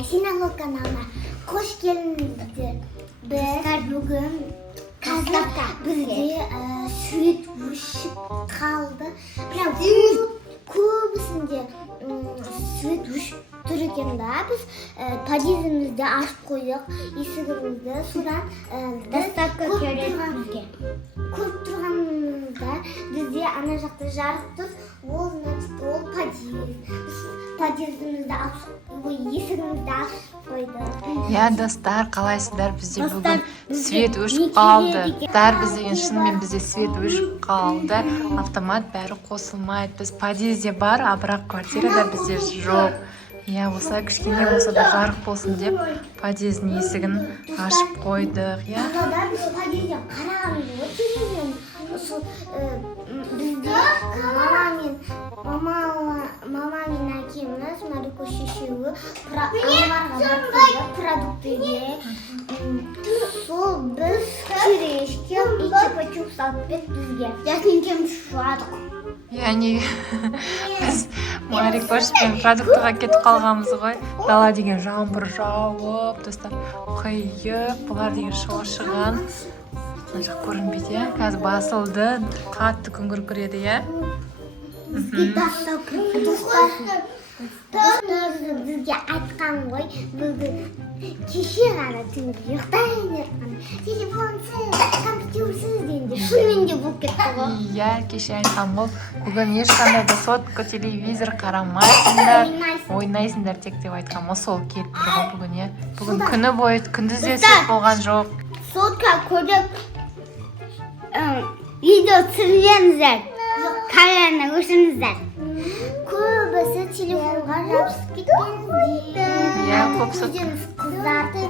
Яшина каналына қош келдіңіздер. Біз бүгін бізде свет өшіп қалды. Көбісінде свет өшіп тұр екен да. Біз подъездімізді ашып қойдық, есігімізді. Содан доставка керек. Көріп тұрғанымызда бізде ана жақта жарық тұр. Ол подъезд. Біз подъездімізді есігімізді ашып қойдық. Я достар, қалайсыздар? Бізде бүгін свет өшіп қалды. Біз деген шынымен бізде свет өшіп қалды. Автомат бәрі қосылмайды. Біз подъезде бар, а бірақ квартирада бізде жоқ. Я осылай кішкене болса да жарық болсын деп подъездің есігін ашып қойдық. Қалада біз подъезде қарағанды өте келген. Бізде мама мен әкеміз, Марiko шешеуі продуктыге. Сол біз черешке и чупа-чупс алып берді бізге. Ясенкем шуадық. Яғни біз Марикошпен продуктыға кетіп қалғанбыз ғой. Дала деген жаңбыр жауып, достар құйып, бұлар деген шошыған. Жақ көрінбейді, иә? Қазір басылды, қатты күн күркіреді, иә? Бізге айтқан ғой, бүгін кеше ғана түнгі ұйықтайын ерқан. Телефонсыз, компьютерсіз дегенде шынымен де болып кетті ғой. Иә, кеше айтқан ғой, бүгін ешқандай да сотка, телевизор қарамайсыңдар, ойнайсыңдар тек деп айтқан ғой, сол келіп тұр ғой бүгін, иә? Бүгін күні бойы күндіз де свет болған жоқ. Сотка көріп, видео түсіргеніздер, камераны өшіріңіздер. Көбісі телефонға жабысып кеткендер. Иә, көбісі Қыздарды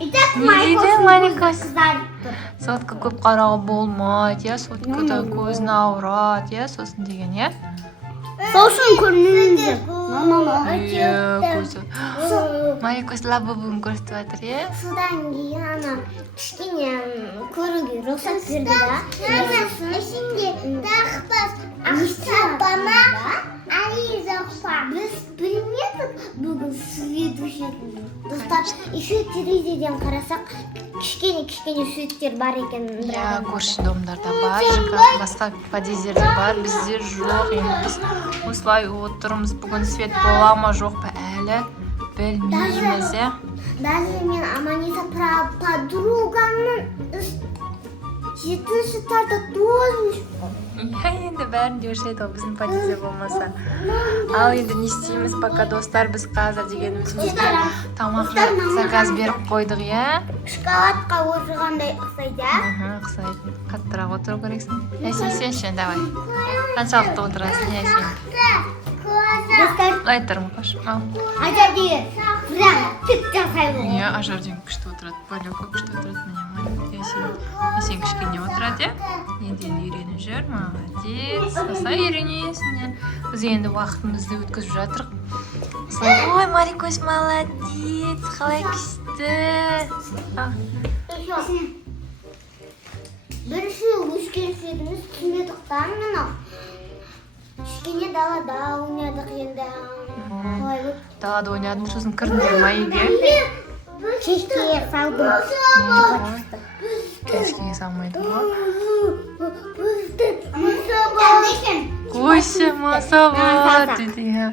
не дейді, Марикос? Сотка көп қарауға болмайды, иә? Соткада көзін ауырады, иә? Сосын деген, иә? Сосын көрмеңіздер. Марикос лабы бүгін көрсетіп жатыр, иә? Содан кейін ана кішкене көруге рұқсат берді да. Ішінде тақпас ақшапама аризақпа. Біз білмедік бүгін свет өшетінін. Достар, еще терезеден қарасақ кішкене светтер бар екен. Иә, көрші домдарда бар, басқа подъездерде бар, бізде жоқ. Енді біз осылай отырмыз, бүгін свет бола ма жоқ па әлі білмейміз, иә? Даже мен Аманиса подругамның 7-ші тарта тоже. Иә, енді бәрін де өшеді, біздің подъезде болмаса. Ал енді не істейміз, пока достар, біз қазір дегеніміз тамақты заказ беріп қойдық, иә? Шоколадқа отырғандай ұқсайды, ә? Ұқсайды. Қаттырақ отыру керексің. Ясен, сен ше, давай. Қаншалықты отырасың, Ясен? Айтырым қош. Ажар деген, бірақ тік жасайды. Иә, ажар деген күшті отырады. Балеука күшті отырады. Ясен кішкене отырады, иә? Енді үйреніп жүр, молодец. Осылай үйренесің, иә? Біз енді уақытымызды өткізіп жатырық. Ой, Марикос, молодец, қалай күшті. Бірінші өшкен светіміз түсінедік та, мына. Кішкене далада ойнадық енді. Далада ойнадың, сосын кірдіңдер ма үйге? Кешке салдым. Кешкеге салмайды ғой. Көші маса бар дейді, иә.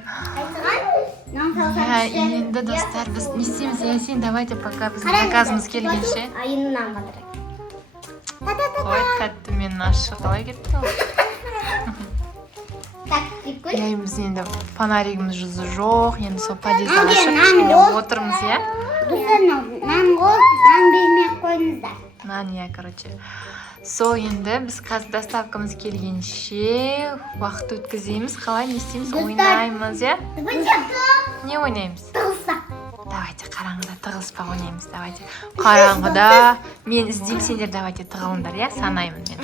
Енді достар, біз не істейміз, Ясен, давайте пока біздің заказымыз келгенше. Айынынан батырай. Қой, тәтті мен ашы қалай кетті ол? Біз енді фонаригіміз жоқ, енді сол подъезді ашып кішкене отырмыз, иә? Нан бермей қойыңыздар. Нан, иә, короче. Сол енді біз қазір доставкамыз келгенше уақыт өткіземіз, қалай не істейміз, ойнаймыз, иә? Не ойнаймыз? Тығылсақ. Давайте қараңғыда тығылыспақ ойнаймыз, давайте. Қараңғыда мен іздеймін, сендер давайте тығылыңдар, иә? Санаймын мен.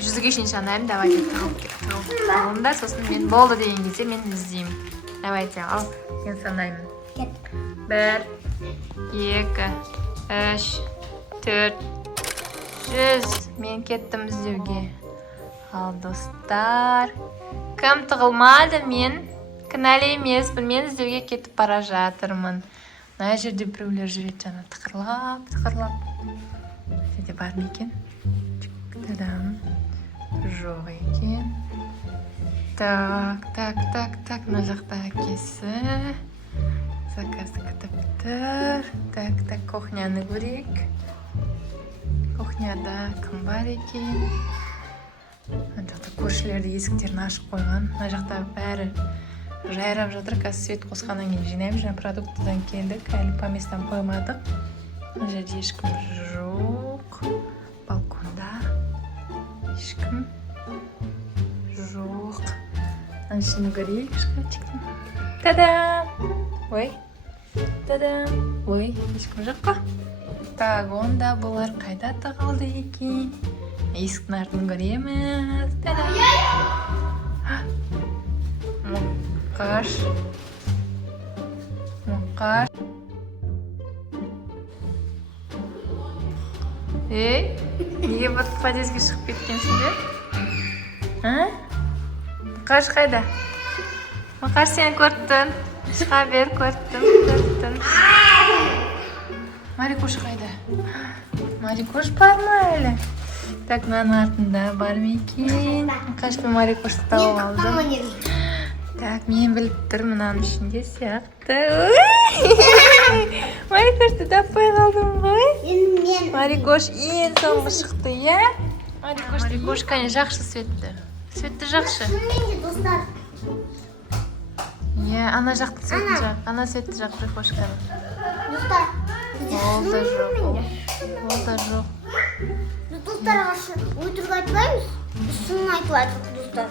100-ге шейін санаймын, давайте тығылыңдар, сосын мен болды деген кезде мен іздеймін. Давайте, ал, мен санаймын. 1, 2, 3, 4, 100. Мен кеттім іздеуге. Ал достар, кім тығылмады, мен кінәлі емеспін, мен іздеуге кетіп бара жатырмын. Мына жерде біреулер жүреді жана тықырлап. Жерде бар ма екен? Тадам. Жоқ екен. Так, мына жақта әкесі. Заказды күтіп тұр. Так, кухняны көрейік. Кухняда кім бар екен? Мына жақта көршілерді есіктерін ашып қойған. Мына жақта бәрі жайрап жатыр. Қазір свет қосқаннан кейін жинаймыз. Жаңа продуктыдан келдік. Әлі по местам қоймадық. Мына жерде ешкім жоқ. Балконда ешкім жоқ. Аншыны көрейік шкафчиктен. Та-дам! Ой, ешкім жоқ қой. Так, онда бұлар қайда тығылды екен? Есіктің артын көреміз. Та-дам! Мұқаш. Ей, неге бір подъезге шығып кеткенсіңдер? Мұқаш қайда? Мұқаш сен көрттің. Шыға бер, көрттің. Марикош қайда? Марикош бар ма әлі? Так, мынаның артында бар ма екен? Мұқаш пен Марикошты тауып алды. Так, мен біліп тұр, мынаның ішінде сияқты. Марикошты таппай қалдым ғой. Марикош ең соңғы шықты, иә? Марикош, кәне жақшы светті. Светті жақшы. Иә, ана жақты светті жақ. Ана светті жақ Марикошканы. Ол да жоқ. Достар, өтірік айтпаймыз. Шынын айтып айтып, достар.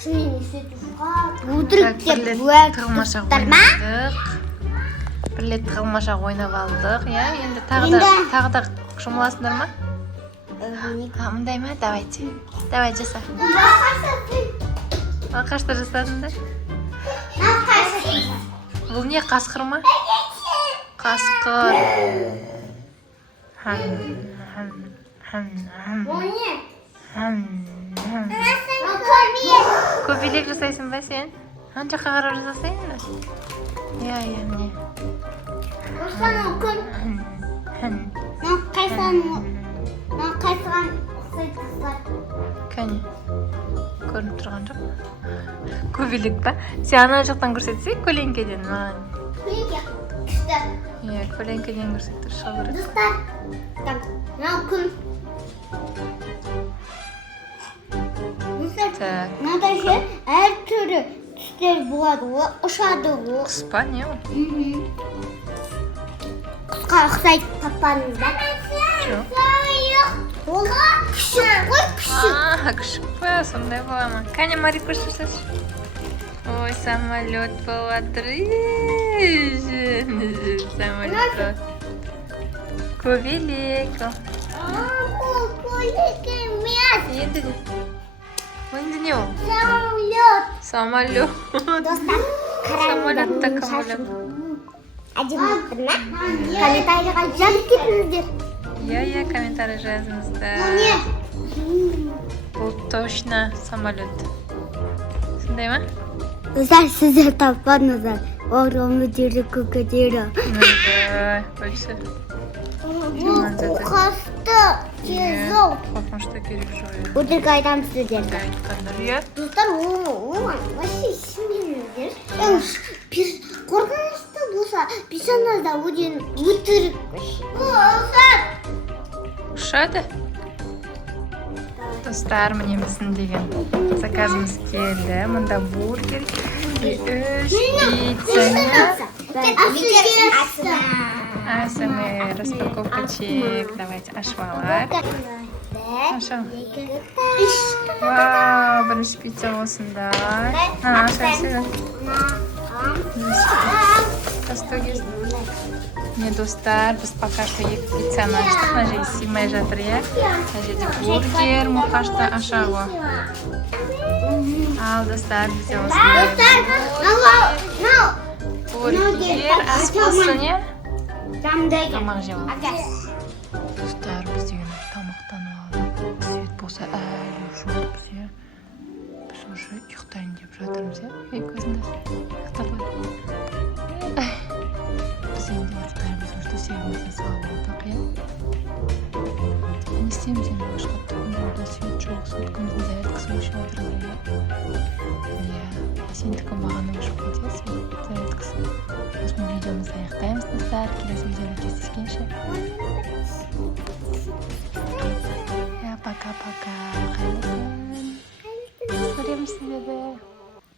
Шынын өтірік деп тығылмашақ ойнадық. Бірлет тығылмашақ ойнап алдық. Енді тағы да жұмыласыңдар ма? Мұндай ма? Давай жаса. Қашта жасадыңдар? Бұл не, қасқыр ма? Қасқыр. Көбелек жасайсың ба сен? Жаққа қарап жасасайын ба? Иә, не? Осыған өкін. Қайсыған ұқсайды қыздар. Кәне, көрініп тұрған жоқ. Көбелек ба? Сен ана жақтан көрсетсей, көлеңкеден маған. Көлеңке күшті. Иә, көлеңкеден көрсеттір, шыға көрек. Достар, мынау күн. Мынада жер әр түрі түстер болады, ұшады. Құс па, не ол? Құсқа ұқсайды таппаныңыздар. Жоқ. Ол күшік қой, күшік. Күшік па, сондай бола ма? Кәне, Марикош жасашы. Ой, самолет болатыр. Самолет. Көбелек. Ол көбелек емес. Енді не? Енді не ол? Самолет. Самолет. Достар, Самолетта кім әдемі өттір ма? Комментарийға жазып кетіңіздер. Иә, комментарий жазыңыздар. Бұл не? Бұл точно самолет. Сондай ма? Достар, сіздер таппадыңыздар. Огромный дері көкедері. Больше. Бұл қоқасты, кезол. Қорқынышты керек жоқ. Өтірік айтам сіздерді. Айтқандар, иә? Достар, вообще сенбеңіздер. Қорқынышты болса, писаңызда өтірік. Ұшады? Достар, міне біздің деген заказымыз келді. Мұнда бургер, 3 пицца. АСМР, распаковка чек. Давайте ашып алайық. Ашам. Вау, бірінші пицца осындай. Ашам. Не, достар, біз пока что екі пиццаны аштық. Мына жерге сыймай жатыр, иә? Мына жерде бургер, мұқашты ашағы. Ал, достар, бізде осындай. Бургер, ас болсын, иә? Тамақ жеп алып. Достар, біз деген тамақтанып алдық. Свет болса әлі жоқ, иә? уже ұйықтайын деп жатырмыз, иә? Ей, көзіңді ұйықтап қой. Біз енді ұйықтаймыз, уже төсегімізді салып алдық, иә? Не істейміз енді башқа тұрғанда свет жоқ, соткамыздың зарядкасы өшіп жатыр ғой, иә? Иә, сендікі бағана өшіп қалды, иә, свет зарядкасы. Осымен видеомызды аяқтаймыз, достар. Келесі видеода кездескенше. Пока-пока. Қайырлы күн. Көреміз сіздерді.